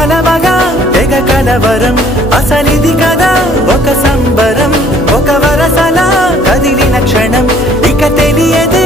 కలవగా తెగ కలవరం అసలిది కదా ఒక సంబరం ఒక వరసలా కదిలిన క్షణం ఇక తెలియదే